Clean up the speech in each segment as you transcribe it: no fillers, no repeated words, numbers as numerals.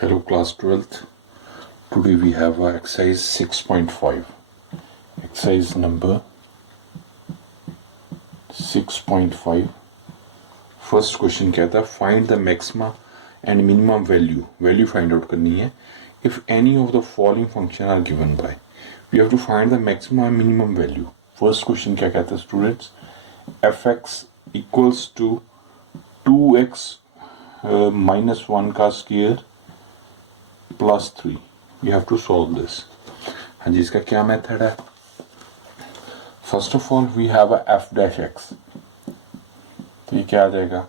Hello class 12th. Today we have exercise 6.5. Exercise number 6.5. First question कहता है find the maxima and minimum value find out करनी है if any of the following function are given by. We have to find the maximum and minimum value. First question क्या कहता है students, fx equals to 2x minus 1 का square plus 3. We have to solve this. हाँ जी, इसका क्या method है? First of all we have a f dash x, तो ये क्या आ जाएगा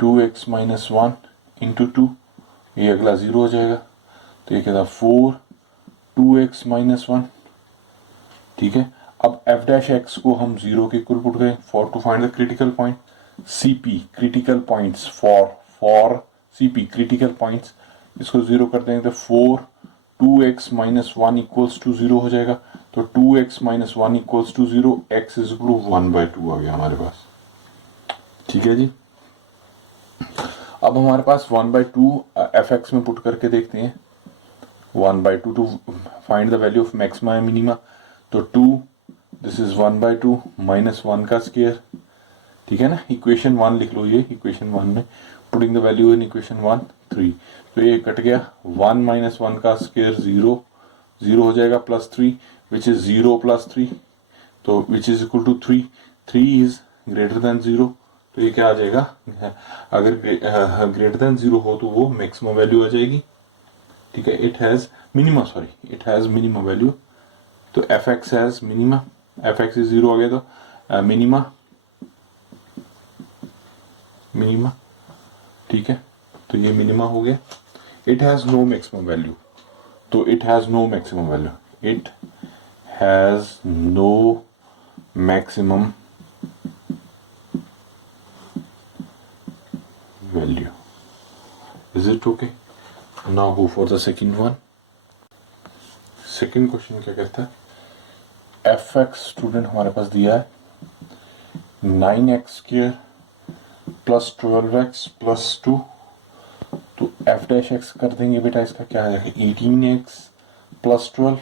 2x माइनस 1 इंटू 2, ये अगला 0 हो जाएगा, तो ये कहता 4 2x माइनस 1. ठीक है, अब एफ डैश एक्स को हम 0 के इक्वल पुट करें for to find the critical point. CP critical points for CP critical points, इसको 0 कर देंगे तो 4 2x माइनस 1 इक्वल्स टू 0 हो जाएगा. तो 2x minus 1 equals to 0, x is equal to 1/2 आ गया हमारे पास. ठीक है जी, अब हमारे पास 1/2 fx में पुट करके देखते हैं. 1/2 to find the value of maxima and minima. तो 2 दिस इज 1/2 माइनस 1 का स्क्वायर. ठीक है ना, इक्वेशन 1 लिख लो. ये इक्वेशन 1 में putting the value in equation 1 3, तो ये कट गया. 1 माइनस 1 का स्क्वायर 0 हो जाएगा प्लस 3 विच इज 0 प्लस 3, तो which is equal to 3. 3 is greater than 0, तो ये क्या आ जाएगा, अगर ग्रेटर देन 0 हो तो वो मैक्सिमम वैल्यू आ जाएगी. ठीक है, इट हैज मिनिमम वैल्यू. तो F x has minima, F x is 0 आ गया तो मिनिमा. ठीक है, तो ये मिनिमा हो गया. It has no maximum value, तो it has no maximum value. It has no maximum value. Is it okay? Now go for the second one. Second question क्या कहता है, एफ एक्स स्टूडेंट हमारे पास दिया है 9x square plus 12x plus 2. तो F dash x कर देंगे बेटा, इसका क्या आ जाएगा 18x प्लस 12.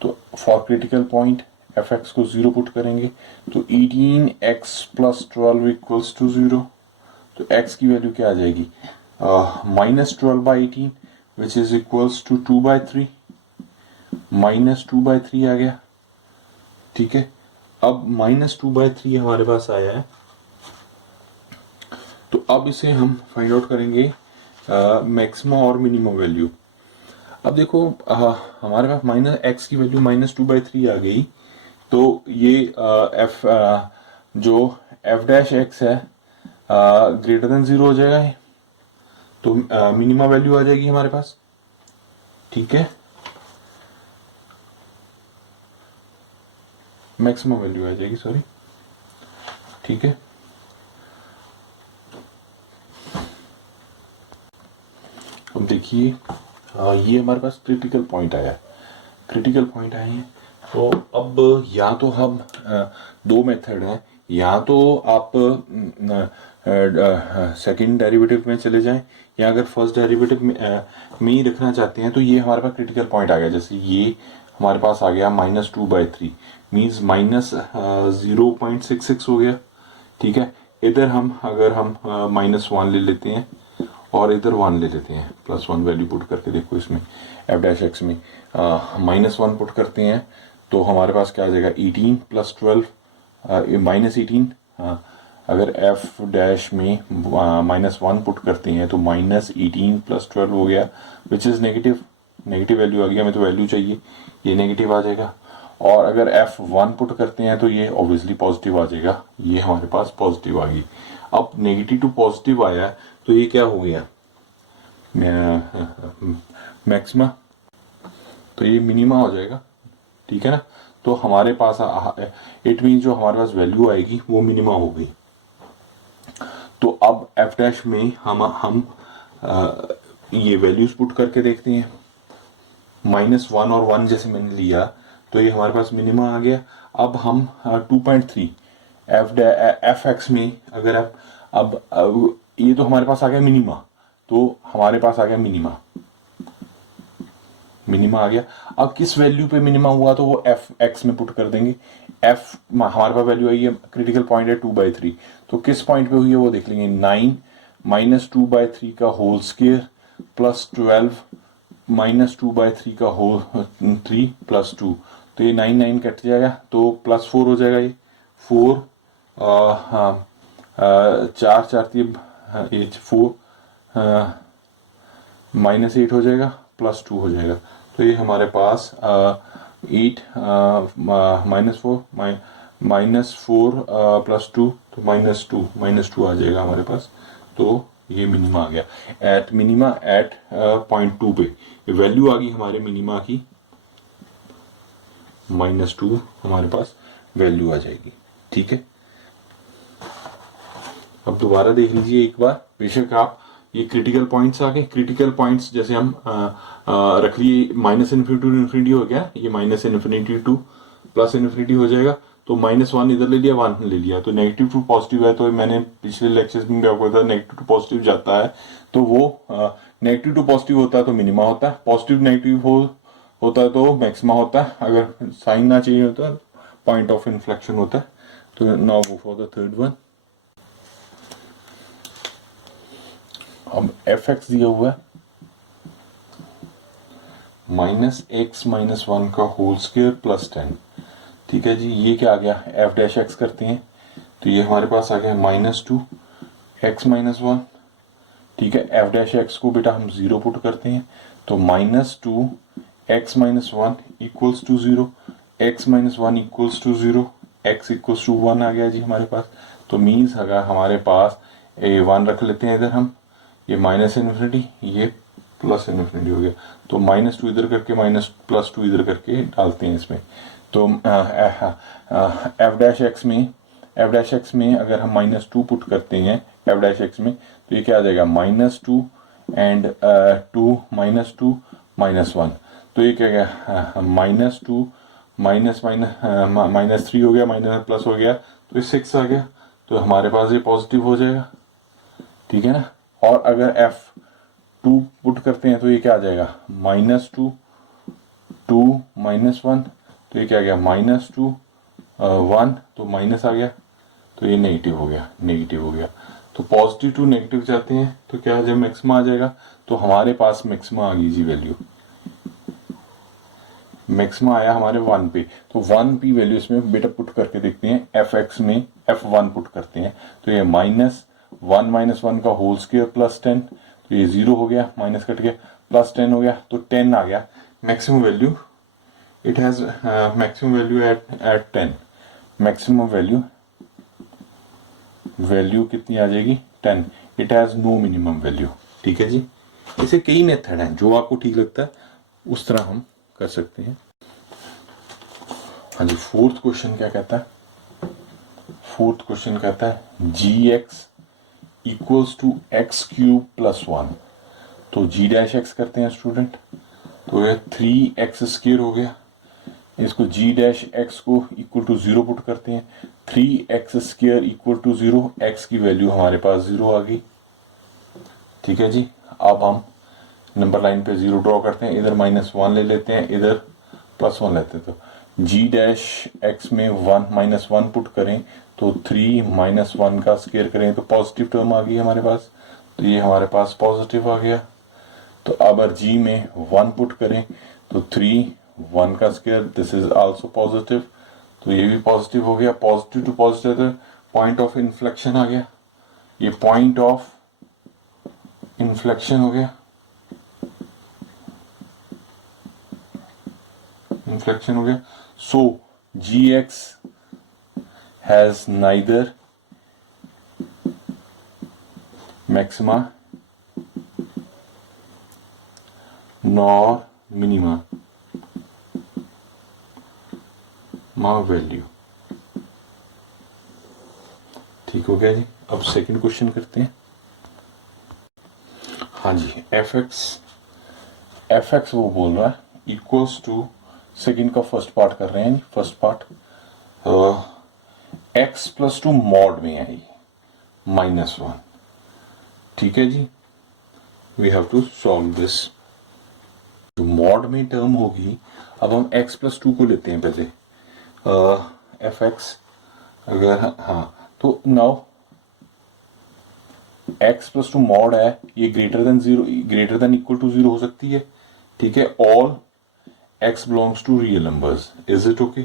तो for critical point F x को 0 पुट करेंगे तो 18x प्लस 12 इक्वल्स टू 0. तो x की वैल्यू क्या आ जाएगी, minus 12/18 which is equals to 2/3. Minus 2/3 आ गया. ठीक है, अब माइनस 2/3 हमारे पास आया है, तो अब इसे हम फाइंड आउट करेंगे मैक्सिमम और मिनिमम वैल्यू. अब देखो हमारे पास माइनस एक्स की वैल्यू माइनस 2/3 आ गई, तो ये जो एफ डैश एक्स है ग्रेटर देन 0 हो जाएगा, तो मिनिमम वैल्यू आ जाएगी हमारे पास. ठीक है, मैक्सिमम वैल्यू आ जाएगी, सॉरी. ठीक है, अब देखिए ये हमारे पास क्रिटिकल पॉइंट आया है. तो अब या तो हम दो मेथड है, या तो आप सेकंड डेरिवेटिव में चले जाएं, या अगर फर्स्ट डेरिवेटिव में ही रखना चाहते हैं तो ये हमारे पास क्रिटिकल पॉइंट आ गया. जैसे ये हमारे पास आ गया माइनस 2/3 मीन्स माइनस 0.66 हो गया. ठीक है, इधर अगर हम माइनस 1 ले लेते हैं और इधर 1 ले लेते हैं, प्लस 1 वैल्यू पुट करके देखो इसमें एफ डैश एक्स में माइनस 1 पुट करते हैं तो हमारे पास क्या आ जाएगा 18 प्लस 12 माइनस 18. अगर एफ डैश में माइनस 1 पुट करते हैं तो माइनस 18 प्लस 12 हो गया विच इज़ नेगेटिव वैल्यू आ गया. हमें तो वैल्यू चाहिए, ये नेगेटिव आ जाएगा. और अगर f1 पुट करते हैं तो ये ऑब्वियसली पॉजिटिव आ जाएगा, ये हमारे पास पॉजिटिव आ गई. अब नेगेटिव टू पॉजिटिव आया तो ये क्या हो गया मैक्सिमा, तो ये मिनिमा हो जाएगा. ठीक है ना, तो हमारे पास इट मीन जो हमारे पास वैल्यू आएगी वो मिनिमा हो गई. तो अब एफ डैश में हम ये वैल्यूज पुट करके देखते हैं. -1 और 1 जैसे मैंने लिया तो ये हमारे पास मिनिमा आ गया. अब हम 2.3 एफ एक्स में अगर आप अब ये तो हमारे पास आ गया मिनिमा, तो हमारे पास आ गया मिनिमा, मिनिमा आ गया। अब किस वैल्यू पे मिनिमा हुआ तो वो एफ एक्स में पुट कर देंगे। एफ हमारे पास वैल्यू आई है, क्रिटिकल पॉइंट है 2/3, तो किस पॉइंट पे हुई है वो देख लेंगे। 9 माइनस 2/3 का होल स्क्वायर प्लस 12 माइनस 2/3 का होल 3 प्लस 2, तो ये 9 9 कट जाएगा तो प्लस 4 हो जाएगा। ये 4 हाँ 4 4 3 4 माइनस 8 हो जाएगा प्लस 2 हो जाएगा, तो ये हमारे पास 8 -4 प्लस 2 तो -2 आ जाएगा हमारे पास। तो ये मिनिमा आ गया एट मिनिमा एट पॉइंट 2 पे, ये वैल्यू आ गई हमारे मिनिमा की -2 हमारे पास वैल्यू आ जाएगी। ठीक है, अब दोबारा देख लीजिए एक बार, बेशक आप ये क्रिटिकल पॉइंट्स आ गए। क्रिटिकल पॉइंट्स जैसे हम रख लिए -∞ टू इन्फिनिटी हो गया, ये -∞ टू +∞ हो जाएगा, तो -1 इधर ले लिया, 1 ले लिया, तो नेगेटिव टू पॉजिटिव है, तो मैंने पिछले लेक्चर्स में भी आपको बताया नेगेटिव टू पॉजिटिव जाता है तो वो नेगेटिव टू पॉजिटिव होता है तो मिनिमा होता है, पॉजिटिव नेगेटिव होता है तो मैक्सिमा होता है, अगर साइन ना चाहिए होता है पॉइंट ऑफ इन्फ्लेक्शन होता है। तो now go for the third one. अब एफ एक्स दिया हुआ है -x - 1 का होल स्क्वायर प्लस 10। ठीक है जी, ये क्या आ गया, एफ डैश एक्स करते हैं तो ये हमारे पास आ गया -2 x - 1। ठीक है, एफ डैश एक्स को बेटा हम 0 पुट करते हैं तो -2 x - 1 equals to 0, x - 1 equals to 0, x equals to 1 आ गया जी हमारे पास। तो मीन्स अगर हमारे पास ए 1 रख लेते हैं इधर हम, ये -∞, ये +∞ हो गया, तो -2 इधर करके +2 इधर करके डालते हैं इसमें, तो एफ डैश एक्स में अगर हम -2 पुट करते हैं एफ डैश एक्स में तो ये क्या आ जाएगा, -2 एंड 2 -2 -1, तो ये क्या गया -2 -3 हो गया, माइनस प्लस हो गया, तो ये 6 आ गया, तो हमारे पास ये पॉजिटिव हो जाएगा। ठीक है ना, और अगर f2 पुट करते हैं तो ये क्या आ जाएगा, -2 2 -1, तो ये क्या आ गया -2 1, तो माइनस आ गया, तो ये नेगेटिव हो गया। तो पॉजिटिव टू नेगेटिव जाते हैं तो क्या जब मैक्सिमा आ जाएगा, तो हमारे पास मैक्सिमा आ गई जी वैल्यू, मैक्सिमा आया हमारे 1 पे, तो 1 की वैल्यू इसमें बेटा पुट करके देखते हैं। एफ एक्स में f1 पुट करते हैं तो ये -1 - 1 का होल स्क्वायर प्लस 10, तो ये 0 हो गया, माइनस कट गया, प्लस 10 हो गया, तो 10 आ गया maximum value. It has maximum value at 10, maximum value कितनी आ जाएगी, 10। It has no minimum value. ठीक है जी, इसे कई मेथड हैं, जो आपको ठीक लगता है उस तरह हम कर सकते हैं। हाँ जी, फोर्थ क्वेश्चन क्या कहता है, फोर्थ क्वेश्चन कहता है gx इक्वल्स टू x³ + 1, तो g डैश एक्स करते हैं स्टूडेंट, तो ये 3x² हो गया, इसको g डैश एक्स को इक्वल टू 0 पुट करते हैं, 3x² इक्वल टू 0, x की वैल्यू हमारे पास 0 आ गई। ठीक है जी, अब हम नंबर लाइन पे 0 ड्रॉ करते हैं, इधर -1 ले लेते हैं, इधर +1 लेते हैं, तो g डैश एक्स में 1 - 1 पुट करें तो 3 - 1 का स्क्वायर करें तो पॉजिटिव टर्म आ गई हमारे पास, तो ये हमारे पास पॉजिटिव आ गया। तो अगर g में 1 पुट करें तो 3 1 का square, this is also positive, तो ये भी पॉजिटिव हो गया। Positive to positive point of inflection आ गया, ये पॉइंट ऑफ इन्फ्लेक्शन हो गया, इन्फ्लेक्शन हो गया। सो gx has neither maxima nor minima value. ठीक हो गया जी, अब सेकंड क्वेश्चन करते हैं। हाँ जी, एफ एक्स वो बोल रहा है इक्वल्स टू, सेकंड का फर्स्ट पार्ट कर रहे हैं, फर्स्ट पार्ट x + 2 मॉड में है -1। ठीक है जी, we have to solve this. जो मॉड में टर्म होगी, अब हम x प्लस 2 को लेते हैं पहले, एफ एक्स, अगर हाँ तो नाउ x प्लस 2 मॉड है, ये greater than 0, greater than equal to 0 हो सकती है, ठीक है, all x belongs to real numbers, is it okay.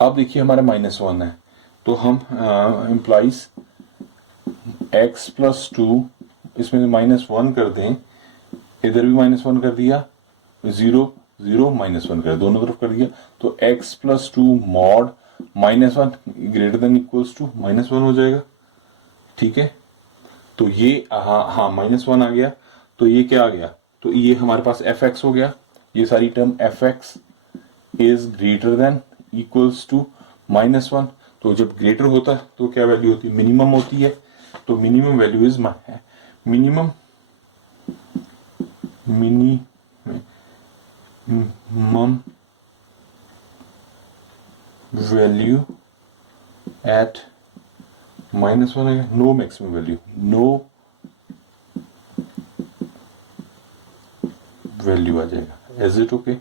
अब देखिए हमारा -1 है, तो हम इम्प्लाइज x प्लस 2, इसमें -1 कर दें, इधर भी -1 कर दिया, 0 0 -1 कर, दोनों तरफ कर दिया, तो x plus 2 mod -1 greater than equals to -1 हो जाएगा, ठीक है। तो ये हाँ -1 आ गया, तो ये क्या आ गया, तो ये हमारे पास एफ एक्स हो गया, ये सारी term f x is greater than equals to -1। तो जब ग्रेटर होता है तो क्या वैल्यू होती है, मिनिमम होती है, तो minimum value is minimum value at -1 है, no maximum value, no value आ जाएगा, इज इट ओके।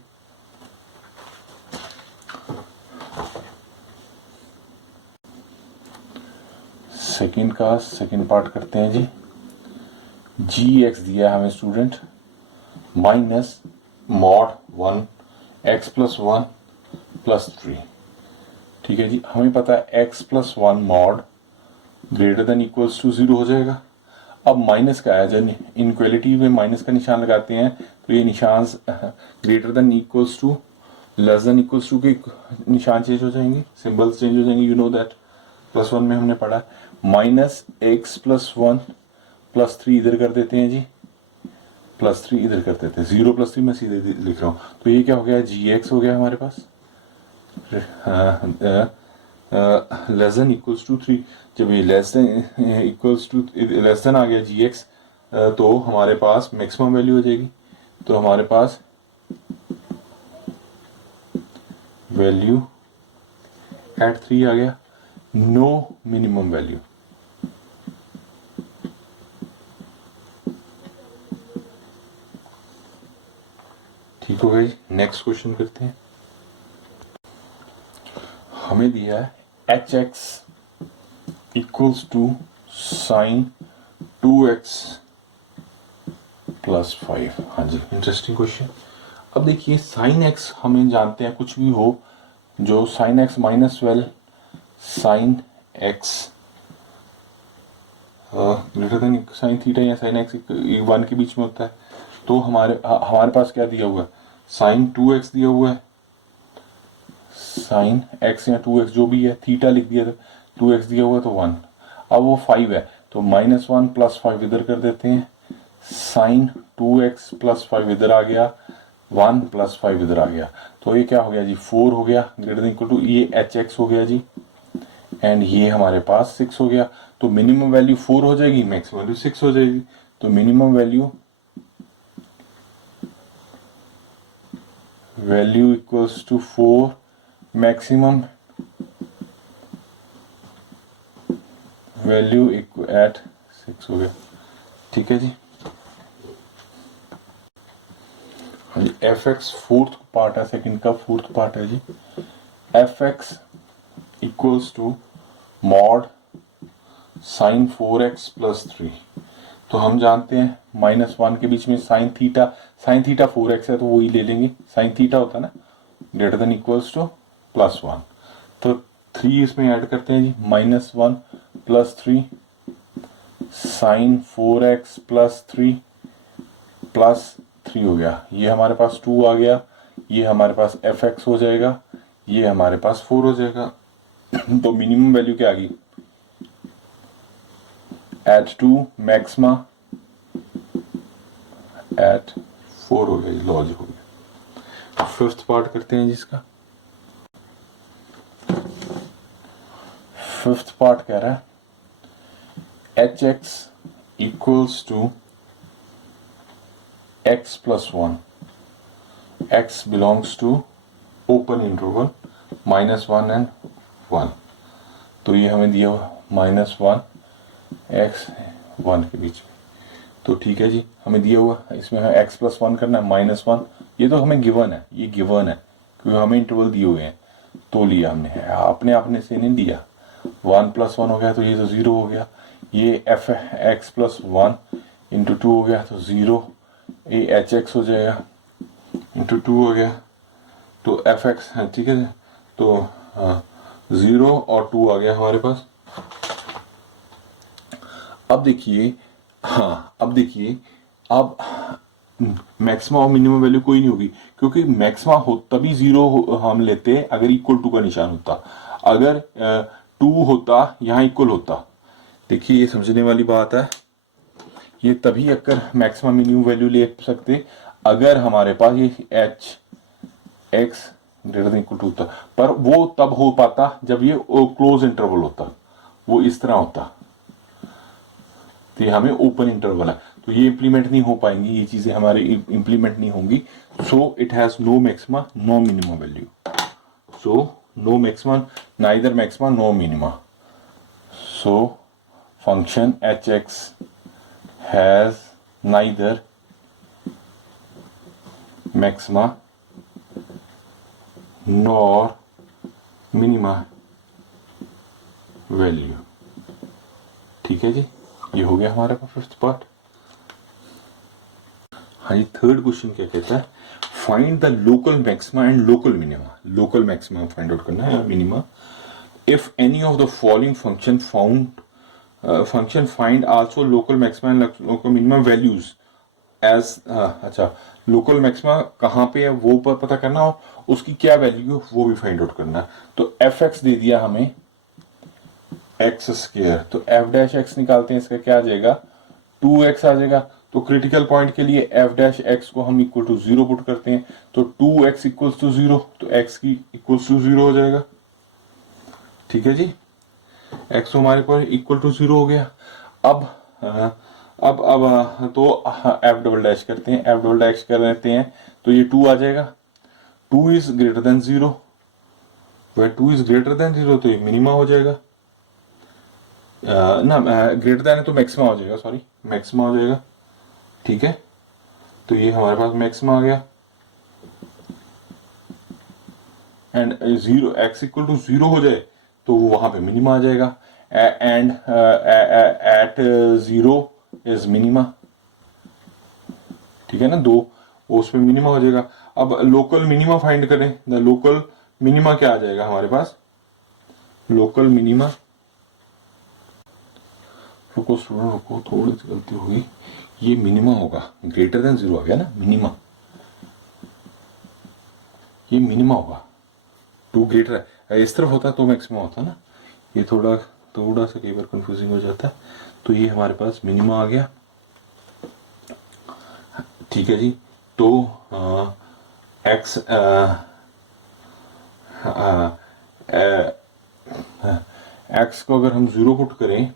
सेकंड का सेकंड पार्ट करते हैं जी। जी एक्स दिया है हमें student, minus mod 1 x plus 1 plus 3, ठीक है जी। हमें पता है x plus 1 mod greater than equals to 0 हो जाएगा। अब माइनस का है, जब इनक्वलिटी में माइनस का निशान लगाते हैं तो ये निशान greater than equals to less than equals to के निशान चेंज हो जाएंगे, सिंबल्स चेंज हो जाएंगे, यू नो दैट, +1 में हमने पढ़ा। माइनस एक्स प्लस 1 प्लस 3 इधर कर देते हैं जी, +3 इधर कर देते हैं, 0 + 3 मैं सीधे लिख रहा हूँ, तो ये क्या हो गया, जी एक्स हो गया हमारे पास, लेस देन इक्वल्स टू 3। जब ये less than equals to less than आ गया जी एक्स, तो हमारे पास मैक्सिमम वैल्यू हो जाएगी, तो हमारे पास वैल्यू एट 3 आ गया, नो मिनिमम वैल्यू। ठीक हो गई, नेक्स्ट क्वेश्चन करते हैं। हमें दिया है h x equals to sine 2x plus 5। हाँ जी, इंटरेस्टिंग क्वेश्चन। अब देखिए साइन एक्स हमें जानते हैं, कुछ भी हो जो sine x -12 sine x greater than sine theta या साइन एक्स 1 के बीच में होता है, तो हमारे पास क्या दिया हुआ है, साइन 2x दिया हुआ है, साइन x या 2x जो भी है, थीटा लिख दिया था, 2x दिया हुआ तो 1, अब वो 5 है, तो -1 + 5 इधर कर देते हैं, साइन 2x + 5 इधर आ गया, 1 + 5 इधर आ गया, तो ये क्या हो गया जी, 4 हो गया, ग्रेटर देन इक्वल टू, ये एच एक्स हो गया जी, एंड ये हमारे पास 6 हो गया। तो मिनिमम वैल्यू 4 हो जाएगी, मैक्सिमम वैल्यू 6 हो जाएगी, तो minimum value equals to 4, maximum value at 6 हो गया, ठीक है जी। हाँ जी, एफ एक्स फोर्थ पार्ट है, सेकंड का फोर्थ पार्ट है जी। F x equals to mod sine 4x + 3, तो हम जानते हैं -1 के बीच में साइन थीटा 4x है, तो वही ले लेंगे, साइन थीटा होता है ना, ग्रेटर देन इक्वल्स टू +1, तो 3 इसमें ऐड करते हैं जी, -1 + 3 साइन 4x + 3 + 3 हो गया, ये हमारे पास 2 आ गया, ये हमारे पास एफ एक्स हो जाएगा, ये हमारे पास 4 हो जाएगा। तो मिनिमम वैल्यू क्या आ गई, एट 2, मैक्सिमा एट 4 हो गया, लॉजिक हो गया। फिफ्थ पार्ट करते हैं जिसका, फिफ्थ पार्ट कह रहा है h x equals to x + 1, x belongs to open interval -1 and 1, तो ये हमें दिया हुआ -1 x 1 के बीच में, तो ठीक है जी, हमें दिया हुआ इसमें हमें x+1 करना है -1, ये तो हमें गिवन है, ये गिवन है क्योंकि हमें इंटरवल दिए हुए हैं तो लिया हमने, अपने अपने से नहीं लिया। 1+1 हो गया तो ये तो 0 हो गया, ये f(x+1) इंटू 2 हो गया तो 0, ये hx हो जाएगा इंटू 2 हो गया तो fx, ठीक है। तो 0 और 2 आ गया हमारे पास। अब देखिए, अब देखिए, अब मैक्सिमम और मिनिमम वैल्यू कोई नहीं होगी क्योंकि मैक्सिमा हो तभी 0 हम लेते अगर इक्वल टू का निशान होता, अगर 2 होता यहाँ इक्वल होता। देखिए ये समझने वाली बात है, ये तभी अगर मैक्सिमम मिनिमम वैल्यू ले सकते अगर हमारे पास ये h(x) greater than equal to होता, पर वो तब हो पाता जब ये क्लोज इंटरवल होता, वो इस तरह होता, तो ये हमें ओपन इंटरवल है तो ये इंप्लीमेंट नहीं हो पाएंगी, ये चीजें हमारे इंप्लीमेंट नहीं होंगी। So it has no maxima no minima value, so no maxima neither maxima no minima, so function hx has neither maxima nor minima value. ठीक है जी, ये हो गया हमारा फिफ्थ पार्ट। हाँ जी, थर्ड क्वेश्चन क्या कहता है, find the local maxima and local minima. Local maxima find out करना है, minima. If any of the following function find also local maxima and local minima values as, अच्छा local maxima कहाँ पे है वो पता करना और उसकी क्या वैल्यू है वो भी फाइंड आउट करना है। तो fx दे दिया हमें x², तो f' निकालते हैं, इसका क्या आ जाएगा 2x आ जाएगा। तो क्रिटिकल पॉइंट के लिए f' को हम इक्वल टू 0 पुट करते हैं, तो 2x इक्वल्स टू 0, तो x की इक्वल्स टू 0 हो जाएगा। ठीक है जी, x हमारे पर इक्वल टू 0 हो गया। अब तो f" करते हैं, f" कर लेते हैं तो ये 2 आ जाएगा। 2 इज ग्रेटर देन 0, वह 2 इज ग्रेटर देन 0 तो ये मिनिमा हो जाएगा, ना ग्रेटर देन है तो मैक्सिमा हो जाएगा, सॉरी मैक्सिमा हो जाएगा। ठीक है, तो ये हमारे पास मैक्सिमा आ गया एंड 0 x इक्वल टू 0 हो जाए तो वो वहां पे मिनिमा आ जाएगा एंड एट 0 इज मिनिमा। ठीक है ना, 2 उस पे मिनिमा हो जाएगा। अब लोकल मिनिमा फाइंड करें, द लोकल मिनिमा क्या आ जाएगा हमारे पास, लोकल मिनिमा, रुको थोड़ी सी गलती होगी, ये मिनिमा होगा, ग्रेटर देन 0 आ गया ना, मिनिमा, ये मिनिमा होगा, 2 ग्रेटर है, इस तरफ होता तो मैक्सिमम होता ना, ये थोड़ा सा कई बार कंफ्यूजिंग हो जाता है। तो ये हमारे पास मिनिमा आ गया। ठीक है जी, तो x x को अगर हम 0 पुट करें,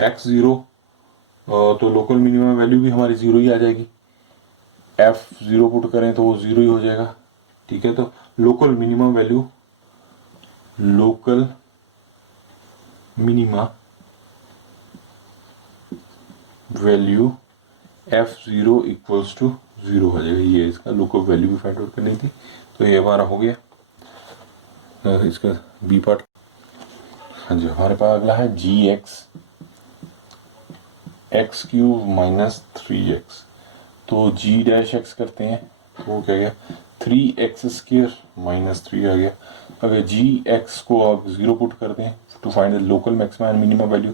x 0, तो लोकल मिनिमा वैल्यू भी हमारी 0 ही आ जाएगी। f 0 पुट करें तो वो 0 ही हो जाएगा। ठीक है, तो local minima value, local minima value f0 equals to 0 हो जाएगा। ये इसका लोकल वैल्यू भी फाइंड आउट करनी थी, तो ये हमारा हो गया इसका बी पार्ट। हाँ जी, हमारे पास अगला है gx x³ - 3x, तो g' करते हैं तो वो क्या गया 3x² - 3 आ गया। अगर gx को आप 0 पुट करते हैं to find the local maxima and minimum value,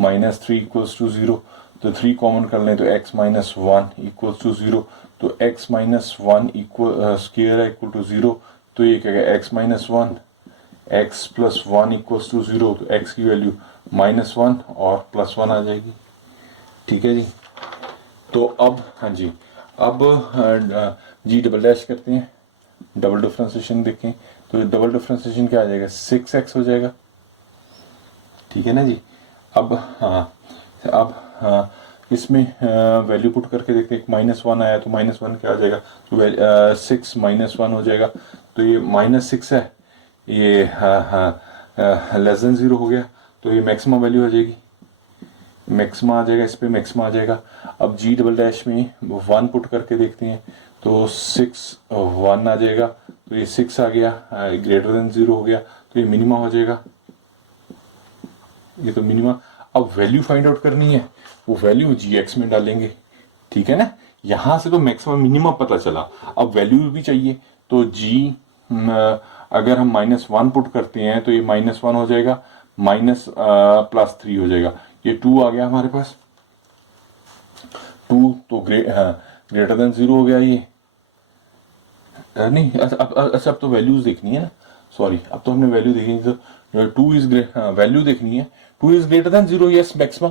-3 equals to 0, तो 3 कॉमन कर लें तो x - 1 इक्वल्स टू 0, तो x - 1 इक्वल स्क्वायर है इक्वल टू 0, तो ये क्या गया x - 1, x + 1 इक्वल्स टू 0, तो x की वैल्यू -1 और +1 आ जाएगी। ठीक है जी, तो अब हाँ जी, अब g" करते हैं, डबल डिफ्रेंसिएशन देखें तो डबल डिफ्रेंसिएशन क्या आ जाएगा 6x हो जाएगा। ठीक है ना जी, अब इसमें वैल्यू पुट करके देखते हैं, -1 आया तो -1 क्या आ जाएगा, तो 6 - 1 हो जाएगा, तो ये -6 है, ये लेस देन 0 हो गया, तो ये मैक्सिमम वैल्यू आ जाएगी। मैक्सिमा आ जाएगा, इस पे मैक्सिमा आ जाएगा। अब जी डबल डैश में 1 पुट करके देखते हैं तो 6 1 आ जाएगा, तो ये 6 आ गया, ग्रेटर देन 0 हो गया, तो ये मिनिमा हो जाएगा, ये तो मिनिमा। अब वैल्यू फाइंड आउट करनी है, वो वैल्यू जी एक्स में डालेंगे, ठीक है ना। यहां से तो मैक्सिमम मिनिमम पता चला, अब वैल्यू भी चाहिए, तो जी अगर हम -1 पुट करते हैं तो ये -1 हो जाएगा, माइनस +3 हो जाएगा, ये 2 आ गया हमारे पास, 2 तो ग्रेटर देन 0 हो गया ये। नहीं अच्छा, अब तो वैल्यूज देखनी है ना, सॉरी, अब तो हमने वैल्यू देखनी है, तो 2 इज वैल्यू देखनी है, 2 is greater than 0, yes maxima,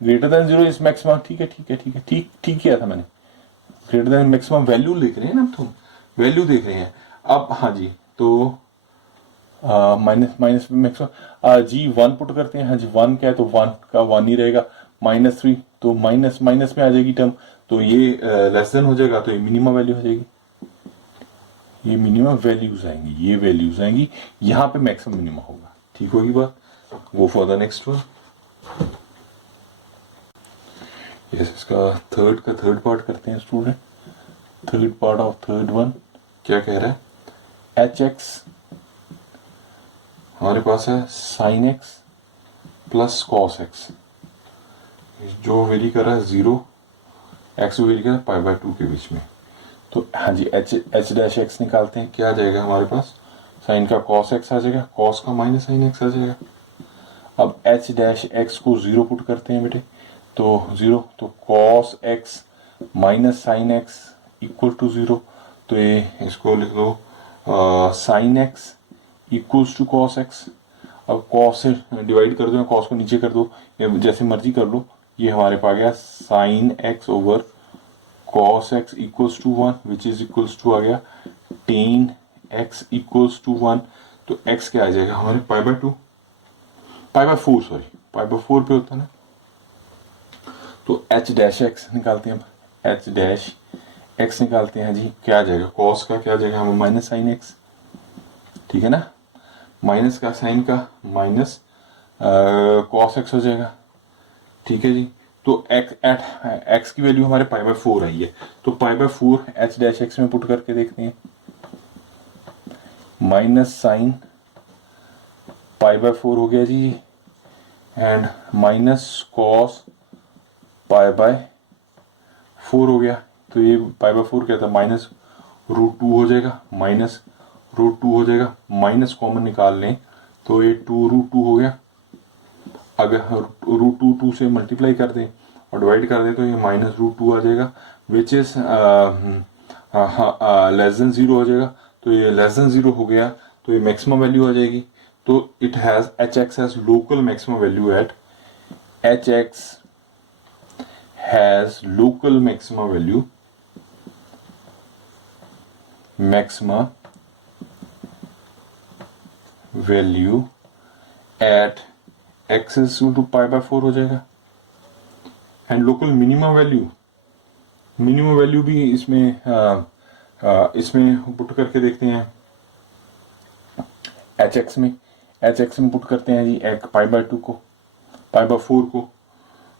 greater than 0 is maxima, ठीक है ठीक है ठीक है, ठीक किया था मैंने, ग्रेटर देन मैक्सिमम वैल्यू लिख रहे हैं ना, अब तो वैल्यू देख रहे हैं। अब हाँ जी, तो माइनस मैक्सिमम जी 1 पुट करते हैं, हाँ जी 1 क्या है, तो 1 का 1 ही रहेगा, -3 तो माइनस माइनस में आ जाएगी टर्म, तो ये लेस देन हो जाएगा, तो ये मिनिमम वैल्यू हो जाएगी, ये मिनिमम वैल्यूज आएंगी, ये वैल्यूज आएंगी, यहाँ पे मैक्सिमम मिनिमम होगा, ठीक होगी बात। गो for the next one. Yes, इसका थर्ड पार्ट करते हैं student, third part of third one क्या कह रहा है, एच एक्स हमारे पास है sign x plus cos x, जो वेरी कर रहा है 0, एक्स वेरी कर रहा है π/2 के बीच में, तो हाँ जी एच डैश एक्स निकालते हैं, क्या आ जाएगा हमारे पास, साइन का कॉस एक्स आ जाएगा, कॉस का माइनस साइन एक्स आ जाएगा। अब एच डैश एक्स को 0 पुट करते हैं बेटे, तो 0, तो cos x minus sine x equal to 0, तो ये इसको लिख दो sine x equals to cos x. अब कॉस से डिवाइड कर दो, कॉस को नीचे कर दो, या जैसे मर्जी कर लो, ये हमारे पास आ गया sine x over cos x equals to 1, which is equals to आ गया टेन एक्स इक्वल्स टू 1, तो एक्स क्या आ जाएगा हमारे π/4, सॉरी π/4 पे होता है ना, तो एच डैश एक्स निकालते हैं, एच डैश एक्स निकालते हैं जी, क्या आ जाएगा, कॉस का क्या आ जाएगा हमें माइनस साइन एक्स, ठीक है ना, माइनस का साइन का माइनस कॉस एक्स हो जाएगा, ठीक है जी। तो एक्स की वैल्यू हमारे π/4 आई है, तो π/4 एच डैश एक्स में पुट करके देखते हैं, माइनस साइन π/4 हो गया जी, एंड माइनस कॉस π/4 हो गया, तो ये π/4 क्या था, -√2 हो जाएगा, -√2 हो जाएगा, माइनस कॉमन निकाल लें तो ये 2√2 हो गया, अगर √2 से मल्टीप्लाई कर दें और डिवाइड कर दें तो ये -√2 आ जाएगा, विच इज लेस देन 0 हो जाएगा, तो ये लेस देन 0 हो गया, तो ये मैक्सिमम वैल्यू आ जाएगी, तो it has h x has local maximum value at h x has local maxima value at x is equal to π/4 हो जाएगा, एंड लोकल मिनिमम वैल्यू भी इसमें पुट करके देखते हैं, एच एक्स में पुट करते हैं जी, π/4 को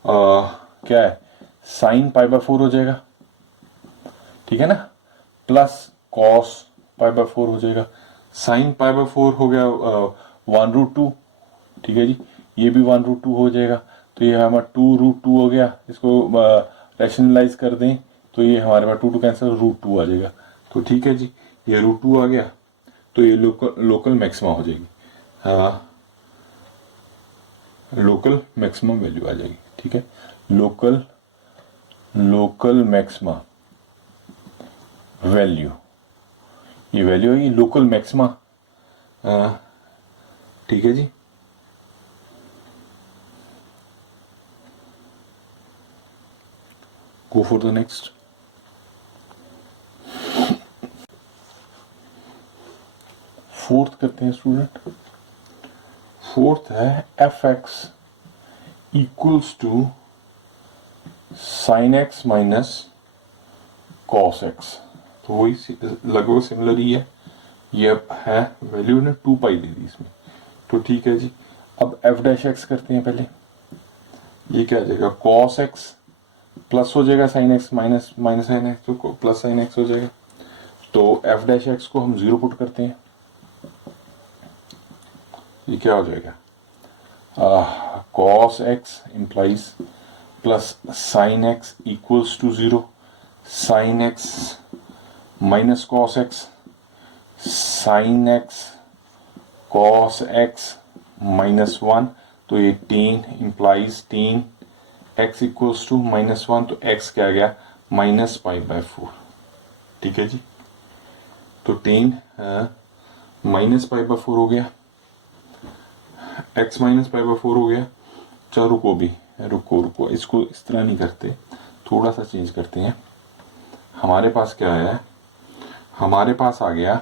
क्या है, साइन π/4 हो जाएगा, ठीक है ना, प्लस कॉस π/4 हो जाएगा, साइन π/4 हो गया 1√2, ठीक है जी, ये भी 1√2 हो जाएगा, तो ये हमारा 2√2 हो गया, इसको रैशनलाइज कर दें तो ये हमारे पास 2 कैंसिल √2 आ जाएगा, तो ठीक है जी, ये √2 आ गया, तो ये लोकल मैक्सिमा हो जाएगी, लोकल मैक्सिमम वैल्यू आ जाएगी, ठीक है, लोकल मैक्सिमा वैल्यू, ये वैल्यू है लोकल मैक्सिमा, ठीक है जी। Go for the next. Fourth करते हैं स्टूडेंट, फोर्थ है F x equals to sine x minus cos x, तो वही लगभग सिमिलर ही है, ये है वैल्यू ने 2 पाई दे दी इसमें, तो ठीक है जी। अब एफ डैश एक्स करते हैं पहले, ये क्या आ जाएगा, कॉस एक्स प्लस हो जाएगा sine x minus minus sine x, तो प्लस साइन एक्स हो जाएगा। तो एफ डैश एक्स को हम 0 पुट करते हैं, ये क्या हो जाएगा, cos x implies plus sine x equals to 0, sine x minus cos x, sine x cos x minus 1, तो ये tan implies tan x equals to -1, तो एक्स क्या आ गया, -π/4। ठीक है जी, तो टेन -π/4 हो गया, x -π/4 हो गया। चलो रुको भी, रुको इसको इस तरह नहीं करते, थोड़ा सा चेंज करते हैं। हमारे पास क्या है, हमारे पास आ गया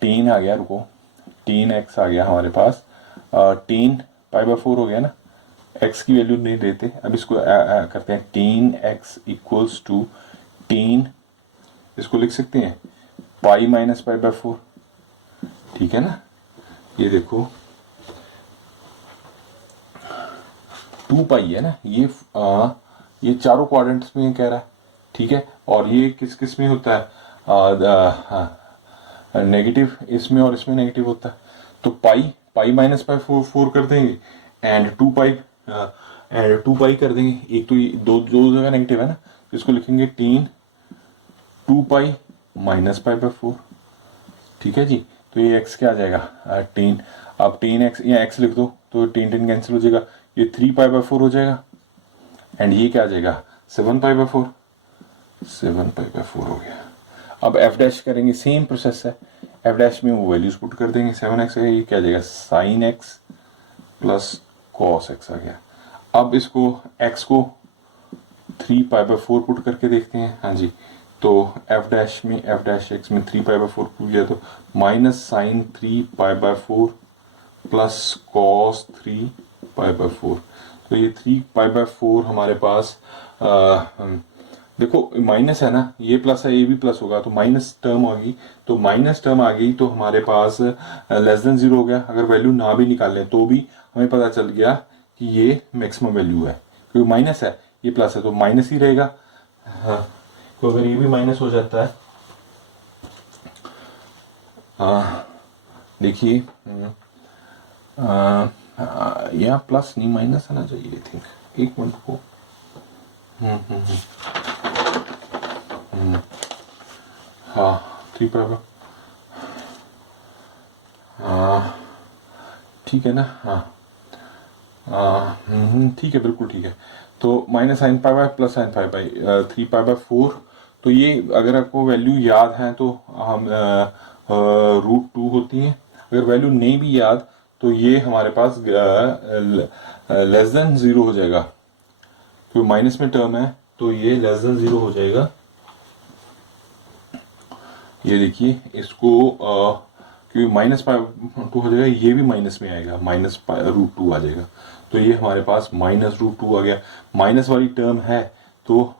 टेन आ गया, रुको, टेन एक्स आ गया हमारे पास, टेन π/4 हो गया ना, x की वैल्यू नहीं देते, अब इसको करते हैं, tan x equals to tan, इसको लिख सकते हैं पाई माइनस π/4, ठीक है ना। ये देखो 2 पाई है ना, ये चारों क्वाड्रेंट्स में कह रहा है, ठीक है। और ये किस किस में होता है, नेगेटिव इसमें और इसमें नेगेटिव होता है, तो पाई माइनस π/4 कर देंगे एंड 2 पाई कर देंगे। एक तो ये दो जगह नेगेटिव है ना, तो इसको लिखेंगे टेन 2 पाई माइनस π/4, ठीक है जी। तो ये x क्या आ जाएगा, टेन, अब टेन एक्स या x लिख दो तो टेन टेन कैंसिल हो जाएगा, ये 3π/4 हो जाएगा एंड ये क्या आ जाएगा 7π/4, 7π/4 हो गया। अब एफ डैश करेंगे, सेम प्रोसेस है, एफ डैश में वो वैल्यूज पुट कर देंगे, 7x है, ये क्या आ जाएगा sine x plus cos x आ गया। अब इसको x को 3π/4 पुट करके देखते हैं, हाँ जी, तो एफ डैश एक्स में 3π/4 पुट किया तो माइनस साइन 3π/4 प्लस कॉस 3π/4, तो ये 3π/4 हमारे पास देखो माइनस है ना, ये प्लस है, ये भी प्लस होगा, तो माइनस टर्म आ गई, तो माइनस टर्म आ गई तो हमारे पास लेस देन 0 हो गया। अगर वैल्यू ना भी निकालें तो भी हमें पता चल गया कि ये मैक्सिमम वैल्यू है, क्योंकि माइनस है, ये प्लस है तो माइनस ही रहेगा। हाँ, तो अगर ये भी माइनस हो जाता है, देखिए यहाँ प्लस नहीं माइनस आना चाहिए, आई थिंक, एक मिनट को, हाँ 3π, ठीक है ना, हाँ ठीक है, बिल्कुल ठीक है। तो minus sine pi plus sine 3π/4, तो ये अगर आपको वैल्यू याद है तो हम √2 होती हैं, अगर वैल्यू नहीं भी याद तो ये हमारे पास लेस देन 0 हो जाएगा, तो माइनस में टर्म है तो ये लेस देन 0 हो जाएगा। ये देखिए इसको क्योंकि -π/2 हो जाएगा, ये भी माइनस में आएगा, -√2 आ जाएगा, तो ये हमारे पास -√2 आ गया। माइनस वाली टर्म है तो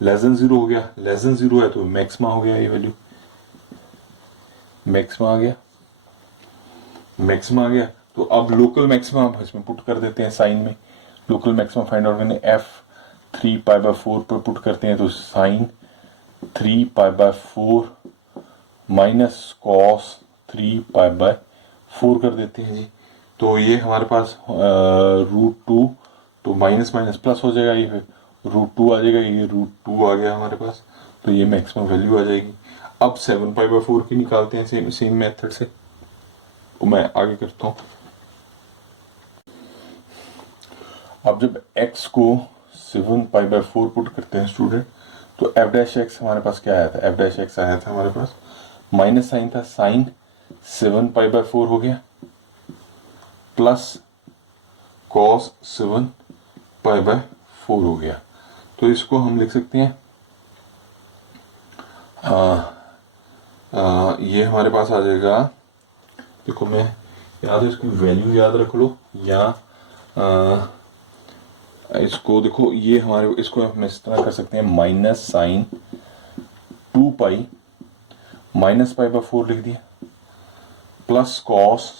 लेस देन 0 हो गया, लेस देन 0 है तो मैक्सिमा हो गया, ये वैल्यू मैक्सिमा आ गया, मैक्सिमा आ गया। तो अब लोकल मैक्सिमा हम इसमें पुट कर देते हैं, साइन में लोकल मैक्सिमा फाइंड आउट करने, f 3π/4 पर पुट करते हैं, तो साइन 3π/4 माइनस कॉस 3π/4 कर देते हैं जी। तो ये हमारे पास √2, तो माइनस माइनस प्लस हो जाएगा, ये √2 आ जाएगा, ये √2 आ गया हमारे पास, तो ये मैक्सिमम वैल्यू आ जाएगी। अब 7π/4 की निकालते हैं सेम मेथड से, तो मैं आगे करता हूँ। अब जब x को 7π/4 पुट करते हैं स्टूडेंट, तो एफ डैश एक्स हमारे पास क्या आया था, एफ डैश एक्स आया था हमारे पास माइनस साइन था, साइन 7π/4 हो गया प्लस कॉस 7π/4 हो गया। तो इसको हम लिख सकते हैं ये हमारे पास आ जाएगा, देखो मैं याद है इसकी वैल्यू याद रख लो, या इसको देखो, ये हमारे इसको हम इस तरह कर सकते हैं, माइनस साइन 2 पाई -π/4 लिख दिया plus cos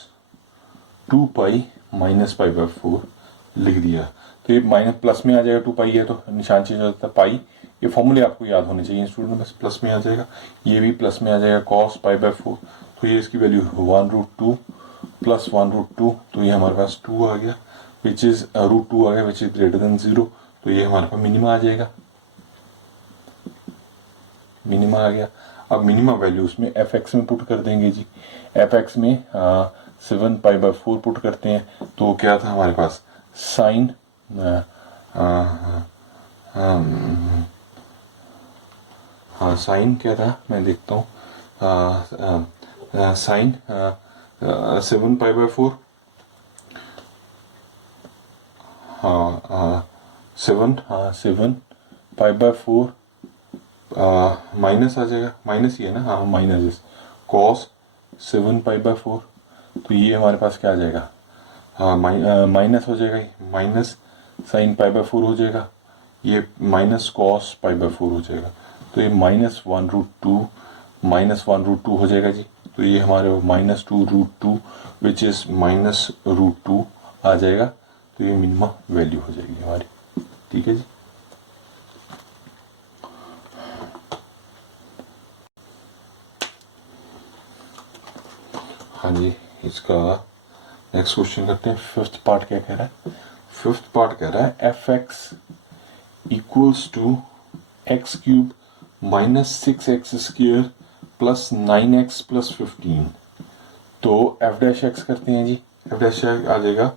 2 pi minus pi by 4 लिख दिया। तो ये माइनस प्लस में आ जाएगा, 2 पाई है तो निशान चेंज हो जाता है पाई। ये फॉर्मूले आपको याद होने चाहिए स्टूडेंट, बस प्लस में आ जाएगा, ये भी प्लस में आ जाएगा कॉस पाई बाय 4। तो ये इसकी वैल्यू 1√2 प्लस 1√2, तो ये हमारे पास 2 आ गया, विच इज √2 आ गया, विच इज ग्रेटर देन 0। तो ये हमारे पास मिनिमा आ जाएगा, मिनिमा आ गया। अब मिनिमा वैल्यू उसमें एफ एक्स में पुट कर देंगे जी। एफ एक्स में 7 पाई बाय 4 पुट करते हैं, तो क्या था हमारे पास साइन साइन क्या था मैं देखता हूँ, sine 7 pi by 4, 7 pi by 4 minus आ जाएगा, माइनस ही है ना, हाँ माइनस कॉस 7 पाई बाय 4। तो ये हमारे पास क्या आ जाएगा, माइनस हो जाएगा, माइनस साइन पाई बाय 4 हो जाएगा, ये माइनस कॉस पाई बाय 4 हो जाएगा। तो ये -1√2 -1√2 हो जाएगा जी। तो ये हमारे -2√2 विच इज -√2 आ जाएगा। तो ये मिनिमम वैल्यू हो जाएगी हमारी, ठीक है जी। हाँ जी, इसका नेक्स्ट क्वेश्चन करते हैं। फिफ्थ पार्ट क्या कह रहा है, फिफ्थ पार्ट कह रहा है F x equals to x cube minus 6x square plus 9x plus 15। तो एफ डैश एक्स करते हैं जी, एफ डैश आ जाएगा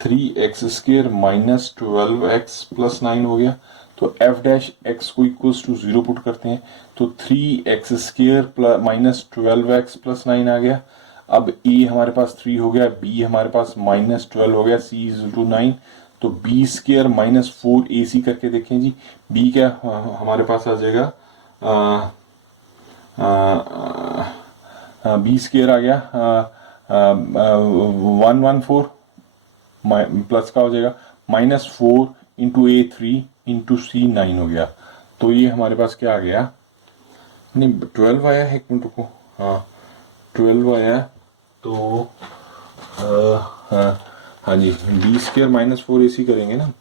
3x square minus 12x plus 9 हो गया। तो एफ डैश एक्स को इक्वल्स टू 0 पुट करते हैं, तो 3x square minus 12x plus 9 आ गया। अब ए हमारे पास 3 हो गया, बी हमारे पास -12 हो गया, सी इज टू 9। तो b square minus 4 a c करके देखें जी, बी क्या हमारे पास आ जाएगा, बी स्क्वेयर आ गया 114 प्लस का हो जाएगा -4 इंटू ए 3 इंटू सी 9 हो गया। तो ये हमारे पास क्या आ गया, नहीं 12 आया है, एक मिनट रुको, हाँ 12 आया। तो हाँ जी, बी स्क्वेयर -4 ए सी करेंगे ना,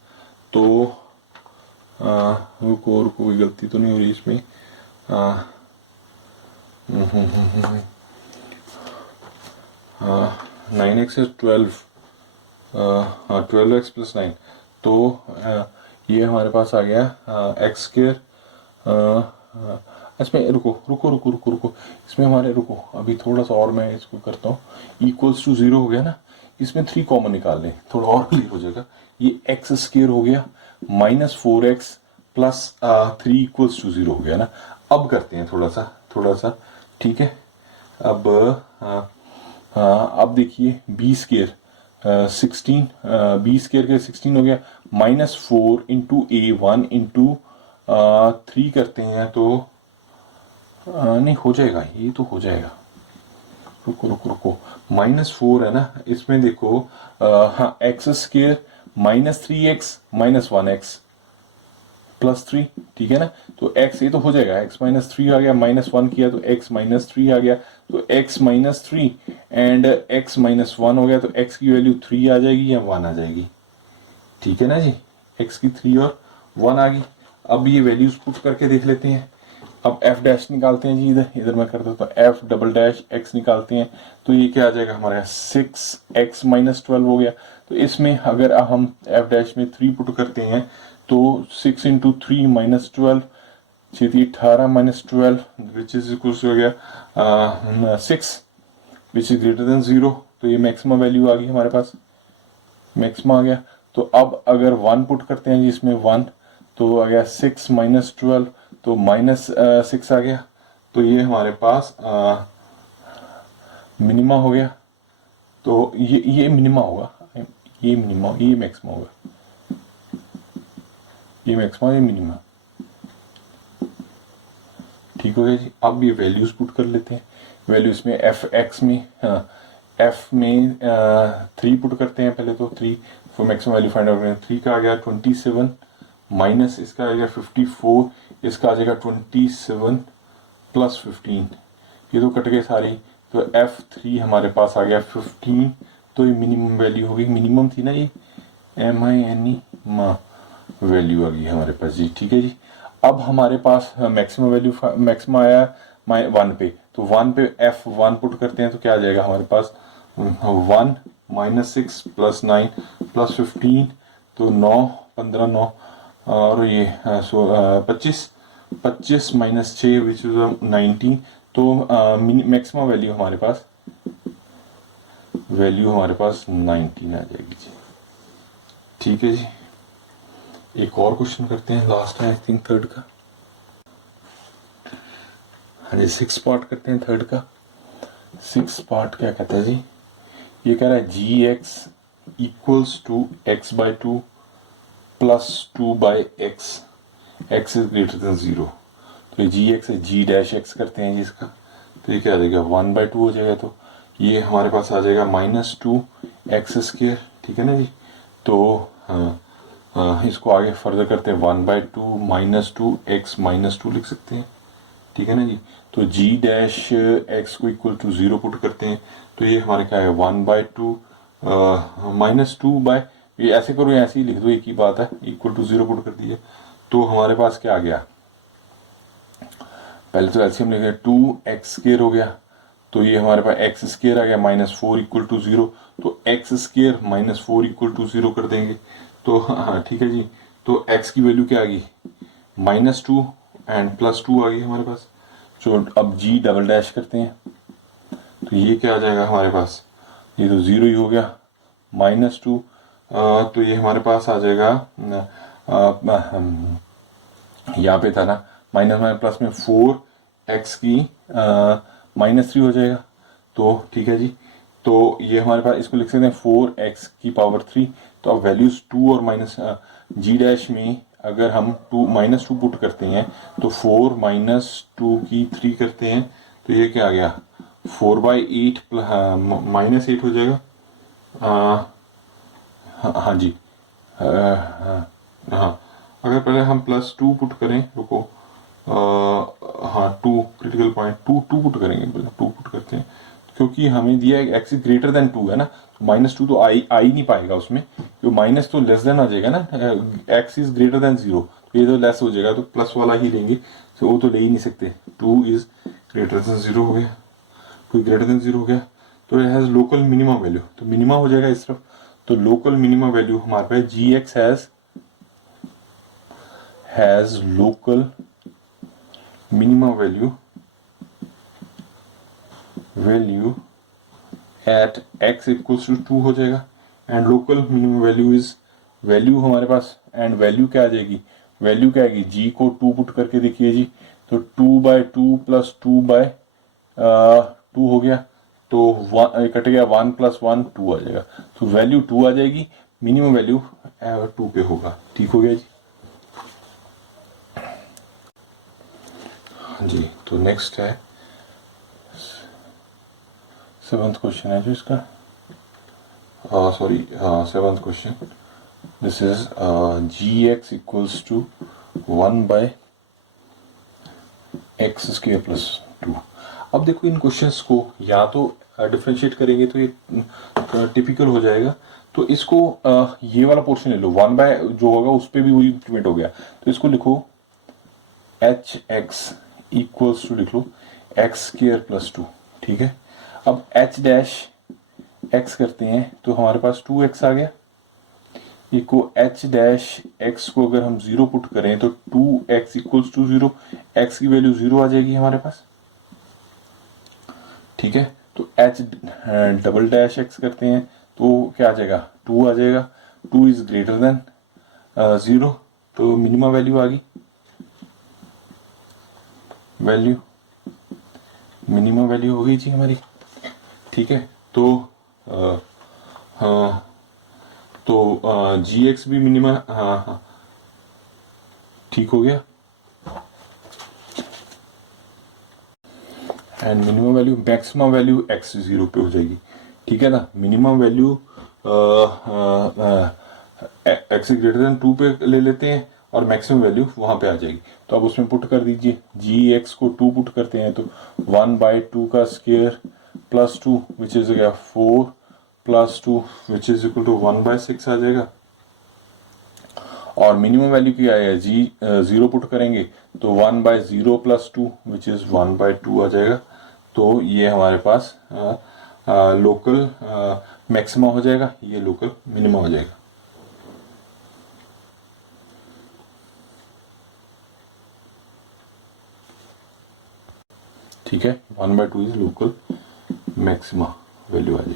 तो रुको रुको, कोई गलती तो नहीं हो रही इसमें, 9x is 12, हाँ 12x प्लस 9। तो ये हमारे पास आ गया एक्स स्क्वेयर, इसमें रुको रुको रुको रुको रुको, इसमें हमारे रुको अभी थोड़ा सा और मैं इसको करता हूँ, इक्वल्स टू 0 हो गया ना, इसमें 3 कॉमन निकाल लें, थोड़ा और क्लियर हो जाएगा। ये एक्स स्क्वेयर हो गया -4x प्लस 3 इक्वल्स टू 0 हो गया ना। अब करते हैं थोड़ा सा, ठीक है। अब देखिए बी स्क्वेयर 16, बी स्क्वेयर के 16 हो गया, -4 इंटू A1 इंटू 3 करते हैं, तो नहीं हो जाएगा, ये तो हो जाएगा, रुको रुको रुको, -4 है ना, इसमें देखो हाँ x square -3x -1x plus 3, ठीक है ना। तो x ये तो हो जाएगा, x -3 आ गया, -1 किया तो x -3 आ गया, तो x -3 एंड x -1 हो गया, तो x की वैल्यू 3 आ जाएगी या 1 आ जाएगी, ठीक है ना जी। x की 3 और 1 आ गई। अब ये वैल्यूज पुट करके देख लेते हैं। अब f डैश निकालते हैं जी, इधर मैं कर देता हूँ f डबल डैश x निकालते हैं, तो ये क्या आ जाएगा हमारे 6x -12 हो गया। तो इसमें अगर हम f डैश में 3 पुट करते हैं, तो 6 इंटू 3 -12, 18 -12 विच इज इक्वल हो गया 6 विच इज ग्रेटर देन 0। तो ये मैक्सिमम वैल्यू आ गई हमारे पास, मैक्सिमम आ गया। तो अब अगर 1 पुट करते हैं जिसमें 1, तो आ गया 6 -12, तो -6 आ गया। तो ये हमारे पास मिनिमा हो गया। तो ये मिनिमा होगा, ये मिनिमा, ये मैक्सिमम होगा, ये मैक्सिमम, ये मिनिमा, ठीक हो गया जी। अब ये वैल्यूज पुट कर लेते हैं। वैल्यूज में एफ एक्स में एफ में 3 पुट करते हैं पहले, तो 3 for maximum value find out करें। 3 का आ गया 27 माइनस इसका आ गया 54, इसका आ जाएगा 27 प्लस 15, ये तो कट गए सारी। तो F3 हमारे पास आ गया 15 तो ये मिनिमम वैल्यू होगी, मिनिमम थी ना ये, MINE वैल्यू आ गई हमारे पास जी। ठीक है जी। अब हमारे पास मैक्सिमम वैल्यू, मैक्सिमम आया 1 पे, तो 1 पे F1 पुट करते हैं तो क्या आ जाएगा हमारे पास 1 -6 + 9 + 15, तो 9 15 9 और ये 25 25 - 6 विच इज 19, तो मैक्सिमम वैल्यू हमारे पास 19 आ जाएगी जी। ठीक है जी। एक और क्वेश्चन करते हैं, लास्ट है आई थिंक थर्ड का। हाँ जी, 6 पार्ट करते हैं थर्ड का। 6 पार्ट क्या कहता है जी, ये कह रहा है gx = x/2 + 2/x, x is greater than 0। तो ये gx है, g' x करते हैं जी इसका, तो ये क्या आ जाएगा 1/2 हो जाएगा, तो ये हमारे पास आ जाएगा -2x²। ठीक है ना जी। तो इसको आगे फर्दर करते हैं, 1/2 - 2x - 2 लिख सकते हैं। ठीक है ना जी। तो g' को इक्वल टू 0 पुट करते हैं, तो ये हमारे क्या है 1/2 -2, ये ऐसे करो या ऐसे ही लिख दो, एक ही बात है, इक्वल टू 0 पुट कर दीजिए। तो हमारे पास क्या आ गया, पहले तो एलसीएम लिखे 2x² हो गया, तो ये हमारे पास x² आ गया, -4 = 0, तो x² - 4 = 0 कर देंगे। तो हाँ ठीक है जी। तो x की वैल्यू क्या आ गई -2 एंड +2 आ गई हमारे पास। तो अब g" करते हैं, तो ये क्या आ जाएगा हमारे पास, ये तो 0 ही हो गया, -2, तो ये हमारे पास आ जाएगा, यहाँ पे था ना माइनस प्लस में 4x की -3 हो जाएगा। तो ठीक है जी। तो ये हमारे पास, इसको लिख सकते हैं 4x⁻3। तो अब वैल्यूज 2 और g' में अगर हम -2 पुट करते हैं, तो 4 - 2 की 3 करते हैं, तो ये क्या आ गया 4/8 -8 हो जाएगा। हाँ जी। हाँ, अगर पहले हम +2 पुट करें, रुको, हाँ 2 क्रिटिकल पॉइंट 2 पुट करेंगे, 2 पुट करते हैं, क्योंकि हमें दिया है x ग्रेटर देन 2 है ना, तो -2 तो आ ही नहीं पाएगा उसमें, तो माइनस तो लेस देन आ जाएगा ना, x इज ग्रेटर देन 0, तो ये तो लेस हो जाएगा, तो प्लस वाला ही लेंगे, तो वो तो ले ही नहीं सकते। 2 इज ग्रेटर देन 0 हो गया, 2 ग्रेटर देन 0 हो गया, तो it has local minimum value, तो मिनिमम हो जाएगा इस तरफ। तो लोकल मिनिमम वैल्यू हमारे पास gx has local minimum value at x = 2 हो जाएगा, and local minimum value is, value हमारे पास, एंड वैल्यू क्या आ जाएगी, वैल्यू क्या आएगी, g को 2 पुट करके देखिए जी, तो 2/2 + 2/2 हो गया, तो कट गया 1 + 1 2 आ जाएगा, तो वैल्यू 2 आ जाएगी, मिनिमम वैल्यू 2 पे होगा। ठीक हो गया जी। जी, तो नेक्स्ट है 7th क्वेश्चन है जो इसका, sorry 7th question, this is gx = 1/x² + 2। अब देखो इन क्वेश्चंस को या तो डिफरेंशिएट करेंगे तो ये टिपिकल हो जाएगा, तो इसको ये वाला पोर्शन ले लो, 1 जो होगा उस पर भी वही इंक्रीमेंट हो गया, तो इसको लिखो hx = लिख लो x² + 2। ठीक है। अब h' करते हैं, तो हमारे पास 2x आ गया, इको h' को अगर हम 0 पुट करें, तो 2x = 0, x की वैल्यू 0 आ जाएगी हमारे पास। ठीक है। तो h'' करते हैं, तो क्या आ जाएगा 2 आ जाएगा, 2 इज ग्रेटर देन 0, तो मिनिमम वैल्यू आ गई, वैल्यू मिनिमम वैल्यू हो गई जी हमारी। ठीक है। तो gx भी मिनिमम, हाँ ठीक हो गया, and minimum value, maximum value x 0 पे हो जाएगी। ठीक है ना। मिनिमम वैल्यू x > 2 पे ले लेते हैं, और मैक्सिमम वैल्यू वहां पे आ जाएगी, तो अब उसमें पुट कर दीजिए, gx को 2 पुट करते हैं, तो 1/2 का स्क्वायर + 2 विच इज गया 4, plus 2 which is equal to 1/6 आ जाएगा। और मिनिमम वैल्यू क्या है, जी 0 पुट करेंगे तो 1/0 प्लस 2 विच इज 1/2 आ जाएगा। तो ये हमारे पास लोकल मैक्सिमा हो जाएगा, ये लोकल मिनिमा हो जाएगा। ठीक है, 1/2 इज लोकल मैक्सिमा वैल्यू आ जाएगी।